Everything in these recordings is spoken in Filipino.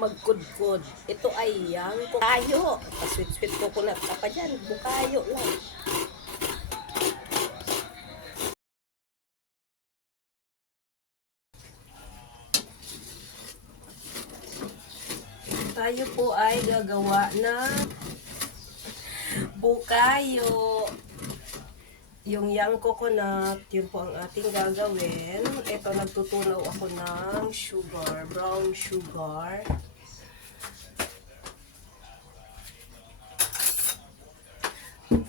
magkudkod. Ito ay yang bukayo. Pasweet-sweet coconut ka pa dyan. Bukayo lang. Tayo po ay gagawa ng bukayo. Yung yang coconut, yun po ang ating gagawin. Ito, nagtutunaw ako ng sugar, brown sugar.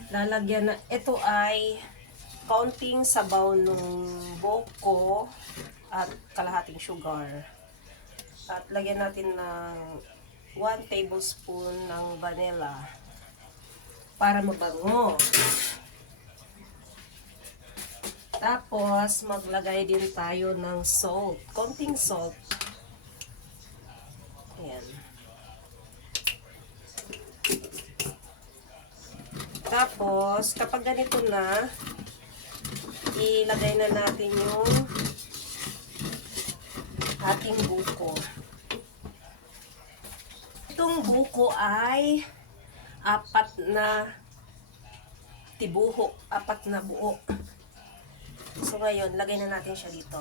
Lalagyan na, ito ay kaunting sabaw nung boko at kalahating sugar. At lagyan natin ng 1 tablespoon ng vanilla para mabango. Tapos, maglagay din tayo ng salt. Konting salt. Ayan. Tapos, kapag ganito na, ilagay na natin yung ating buko. Itong buko ay 4 na tibuho, 4 na buo. So ngayon, lagay na natin siya dito.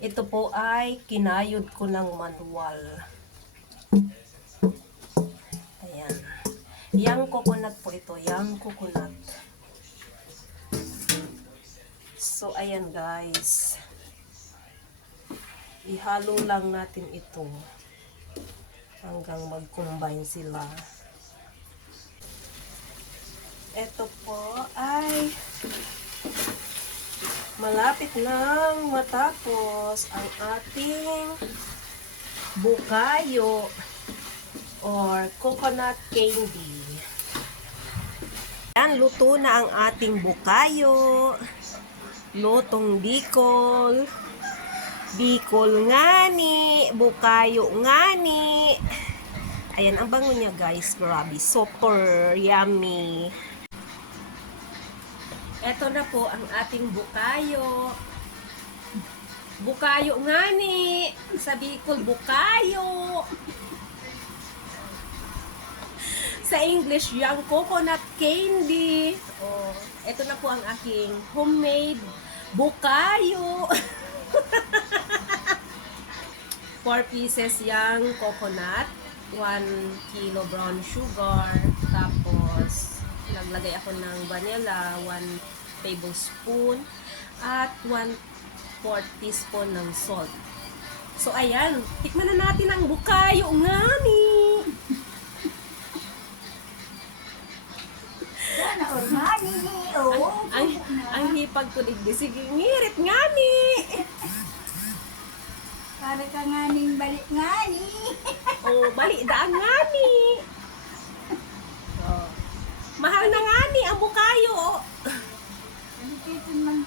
Ito po ay kinayod ko ng manual. Ayan. Yang coconut po ito, yang coconut. So ayan guys. Ihalo lang natin ito hanggang mag-combine sila. Ito po ay malapit nang matapos ang ating bukayo or coconut candy. Yan, luto na ang ating bukayo. Lutong Bicol. Bicol ngani, bukayo ngani. Ayan, ang bango niya guys, grabe, super yummy. Ito na po ang ating bukayo. Bukayo ngani, sa Bicol bukayo. Sa English, yung coconut candy. Oh, ito na po ang aking homemade bukayo. 4 pieces yung coconut, 1 kilo brown sugar, tapos naglagay ako ng vanilla, 1 tablespoon, at 1/4 teaspoon ng salt. So ayan, tikman na natin ang bukayo ngani. Ang hipag ko digdi, sige ngirit ngani. Para ka nganing balik ngani. Oh, bali daan ngani. Oh. Mahal na ngani ang bukayo.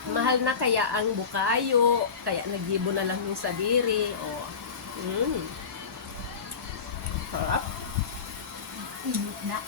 Mahal na kaya ang bukayo, kaya naggibo na lang yung sadiri. Oh. Sarap. Init na.